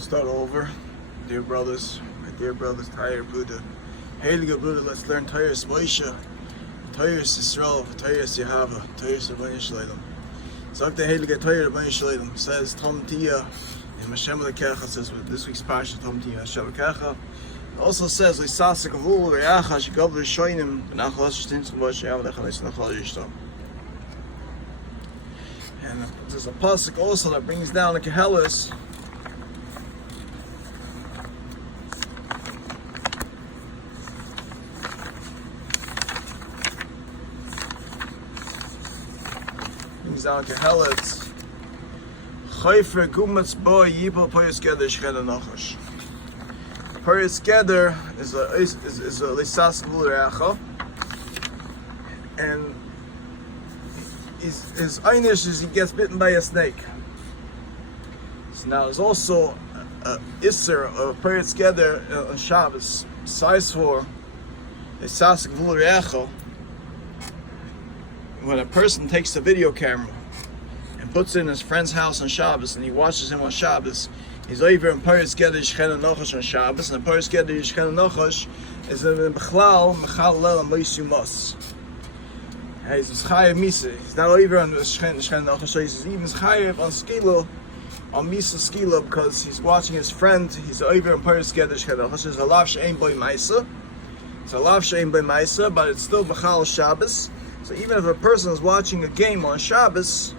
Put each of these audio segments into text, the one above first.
Start over, dear brothers, my dear brothers, Toireh Bruder, Heilige Bruder, let's learn Toireh Moshe, Toireh Yisrael, Toireh Yehava, Toireh Rabbeinu Shleilim. Sagt the Heilige Toireh Rabbeinu Shleilim, says Tom Tia in Hashem Lekecha, says with this week's parshas Tom Tia Hashem Lekecha. It also says Lisasik Avul Reacha Shigov Shoiftim Benachlas Shtin Tzvash Yam Lechanis Nachal Yishtam. And there's a pasuk also that brings down the Kehelis. Down to Helitz. Chayfer Gumatz Boy Yibel Parshas Geder Shchena Nachash. Parshas Geder is a Lisas V'Ureacha, and his einish is he gets bitten by a snake. So now there's also a Isser of Parshas Geder on Shabbos, size 4, Lisas V'Ureacha. When a person takes a video camera and puts it in his friend's house on Shabbos and he watches him on Shabbos, he's over in Parshas Geder Shchena Nachash on Shabbos, and Parshas Geder Shchena Nachash is in Bechlal Mechal Lel Moisu Mas. He's Chayev Misa. He's not over on Shchena Nachash, he's even Chayev on Skila, on Misa Skila, because he's watching his friend. He's over in Parshas Geder Shchena Nachash. It's a Lav She'ein Boi Maisa. It's a Lav She'ein Boi Maisa, but it's still Bechal Shabbos. So even if a person is watching a game on Shabbos,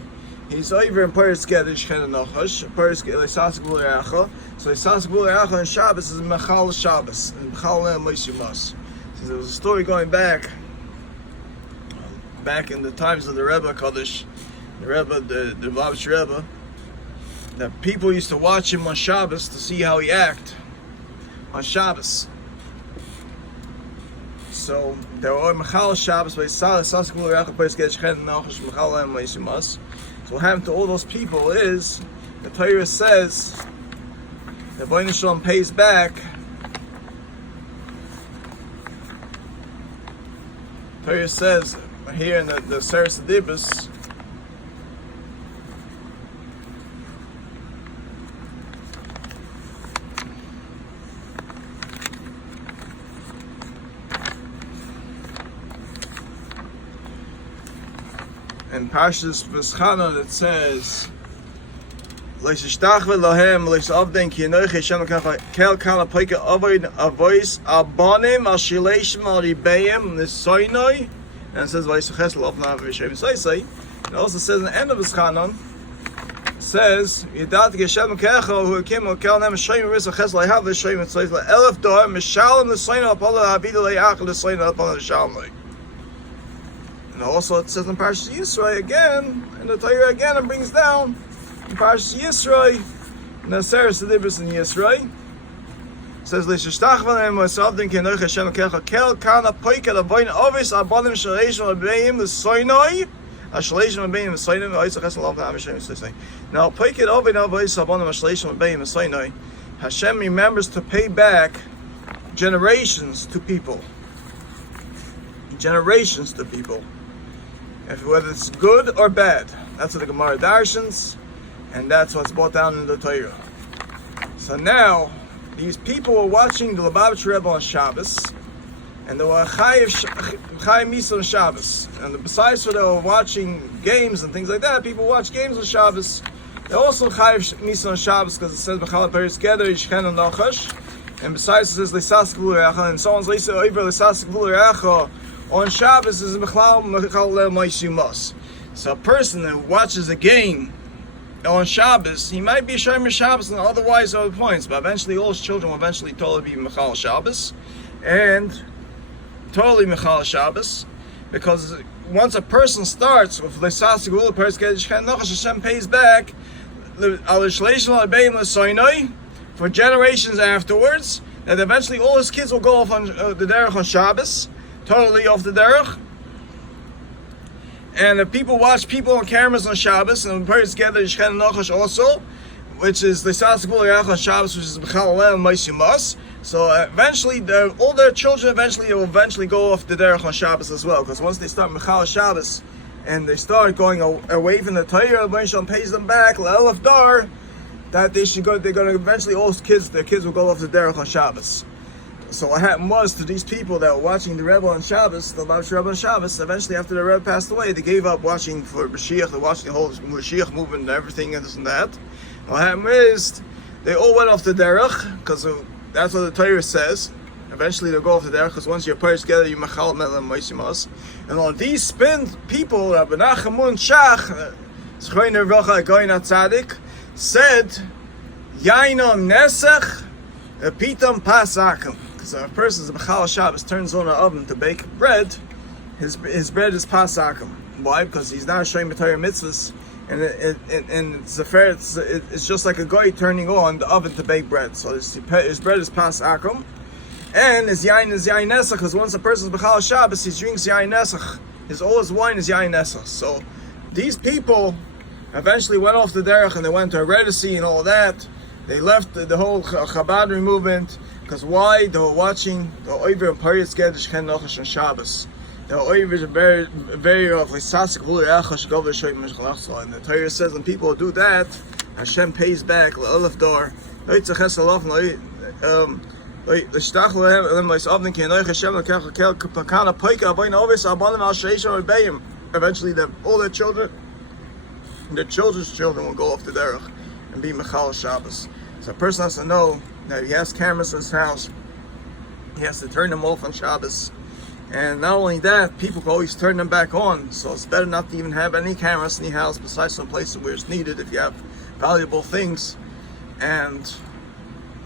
he's over in Parshas Geder Shchena Nachash, Parshas Geder Lisasik V'Ureacha. So Lisasik V'Ureacha on Shabbos is Mechal Shabbos, and Mechal Lel Moisu Mas. So there was a story going back in the times of the Rebbe Kaddish, the Lubavitch Rebbe, that people used to watch him on Shabbos to see how he act on Shabbos. So there were Mechal Shabbos by Lisasik V'Ureacha, Parshas Geder Shchena Nachash, Mechal Lel Moisu Mas. So what happened to all those people is, the Torah says, that B'nai Shalom pays back. Torah says, here in the Seres Adibus, in parshas V'Schanan it says, "Leishtach ve'lohem leisavden ki noich Hashem kel kala poika avois abanim al shileishim al ribeim nisoinoi," and it says "Vayisachas l'ofna v'shem yisaysay." It also says in the end of V'Schanan, it says "Yidat Hashem kecha hu hakim al kel nem shoyim v'yisachas lehav v'shem yisaysay elef dor mishalim nisoinoi apol ha'avida le'ach nisoinoi apol ha'shalmoi." And also it says in Parshas Yisroi again, and the Torah again it brings down in Parshas Yisroi, in the Seres Adibus in Yisroi, it says Leishtach v'leim v'savdin k'noich Hashem kecha kel kana poika l'voin ovis abanim shaleishim l'beim l'soinoi ashaleishim l'beim l'soinoi v'oisachas l'am ta'am Hashem yisaysay. Now poika l'ovin ovis abanim ashaleishim l'beim l'soinoi, Hashem remembers to pay back generations to people. Generations to people. Whether it's good or bad. That's what the Gemara darshans, and that's what's brought down in the Torah. So now, these people were watching the Lubavitch Rebbe on Shabbos, and they were Chayev Misa on Shabbos. And besides for they were watching games and things like that, people watch games on Shabbos. They're also Chayev Misa on Shabbos, because it says B'chal Parshas Geder Shchena Nachash, and besides it says Lisasik V'Ureacha, and someone's over Lisasik V'Ureacha on Shabbos is Mechal Lel Moisu Mas. So a person that watches a game on Shabbos, he might be Shomer Shabbos and otherwise other points, but eventually all his children will eventually totally be Mechal Shabbos, and totally Mechal Shabbos, because once a person starts with Lisasik V'Ureacha Parshas Geder Shchena Nachash, Hashem pays back Al Shleishim L'Beim L'Soinoi for generations afterwards, that eventually all his kids will go off on the derech on Shabbos, totally off the derech. And if people watch people on cameras on Shabbos, and Parshas Geder Shchena Nachash also, which is Lisasik V'Ureacha on Shabbos, which is B'chal Lel Moisu Mas, so eventually all their children will eventually go off the derech on Shabbos as well, because once they start Mechal Shabbos and they start going away from the Torah, B'nai Shalom pays them back L'elef dar, that they should go. They're going to eventually their kids will go off the derech on Shabbos. So what happened was to these people that were watching the Rebbe on Shabbos, the Lubavitch Rebbe on Shabbos, eventually after the Rebbe passed away, they gave up watching for Mashiach. They watched the whole Mashiach movement and everything and this and that. What happened is they all went off the derech because that's what the toireh says. Eventually they'll go off the derech because once you're pairs together, you machal melam moisimas. And all these spin people, Rabbi Nachamun Shach, Zchreiner Rocha Goyna Tzadik, said, Yainam Nesach, Pitam Pasakim. Because if a person's Mechal Shabbos turns on an oven to bake bread, his bread is Pasakim. Why? Because he's not showing Torah mitzvahs, and it's just like a guy turning on the oven to bake bread. So his bread is Pasakim, and his yain is yain nesach. Because once a person's Mechal Shabbos, he drinks yain nesach. All his wine is yain nesach. So these people eventually went off the derech and they went to heresy and all that. They left the whole Chabad movement. Because why? They were watching the Oiver and Parshas Gedish Ken Nochash on Shabbos. The Oiver is very of like Sasik Vuli Achash Gover Shoiftim Mishchalachtzah. And the Torah says when people do that, Hashem pays back L'Olaf Dor. Loitzaches Alof L'Shtach Lehem L'Isavnin Ki Noich Hashem L'Kech L'Kel Pakana Poika Avoyin Ovis Abanim Al Sheisha Rebbeim. Eventually, all their children, their children's children will go off the derech and be Mechal Shabbos. So a person has to know that he has cameras in his house. He has to turn them off on Shabbos. And not only that, people can always turn them back on. So it's better not to even have any cameras in your house besides some places where it's needed if you have valuable things. And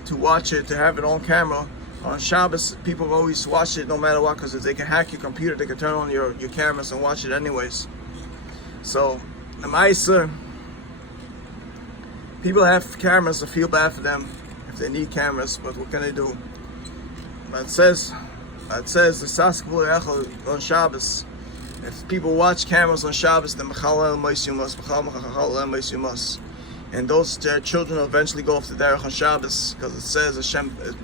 to watch it, to have it on camera. On Shabbos, people always watch it no matter what, because if they can hack your computer, they can turn on your cameras and watch it anyways. So, the Meiser, people have cameras, I feel bad for them if they need cameras, but what can they do? But it says the Saskabul Echel on Shabbos. If people watch cameras on Shabbos, then Mechal El Moisiumas, Mechal El Moisiumas. And those children will eventually go off the derech on Shabbos, because it says Hashem and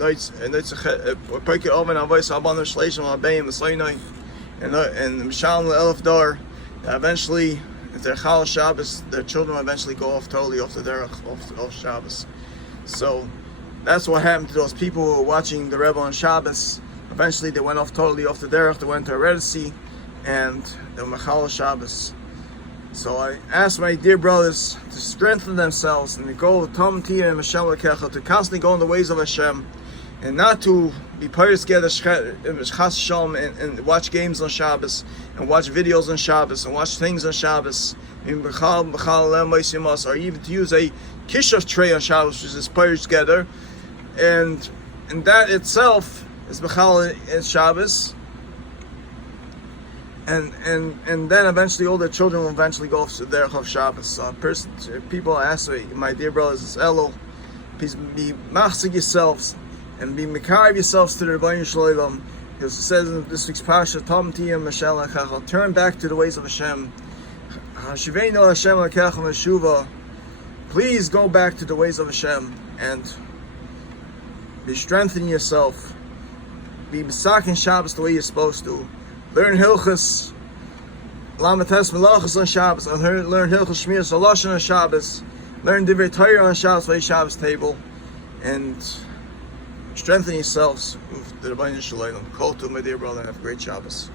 Mishal Elef Dar, that eventually, if they're Chal Shabbos, their children will eventually go off totally off the derech off Shabbos. So that's what happened to those people who were watching the Rebbe on Shabbos. Eventually they went off totally off the derech, they went to heresy, and they were Mechal Shabbos. So I ask my dear brothers to strengthen themselves and to go to constantly go in the ways of Hashem, and not to be parshas and watch games on Shabbos, and watch videos on Shabbos, and watch things on Shabbos, or even to use a kishav tray on Shabbos, which is parshas together, and that itself is Bechal Shabbos. And then eventually all their children will eventually go off to their Derech of Shabbos. So people ask me, my dear brothers, Elo, please be machzig yourselves and be mekarev yourselves to the Rebbeinu Shalom. Because it says in this week's parshas, Tom Tiyam Mashal Lekachal, turn back to the ways of Hashem. Hashiveinu Hashem Lekachal Meshuva. Please go back to the ways of Hashem and be strengthening yourself. Be besaking Shabbos the way you're supposed to. Learn Hilchas, Lamates Melachas on Shabbos, learn Hilchas Shmiras Haloshen on Shabbos, learn Divrey Torah on Shabbos by Shabbos table, and strengthen yourselves with the Rebbeinu Shalom. Kol Tov, my dear brother, have a great Shabbos.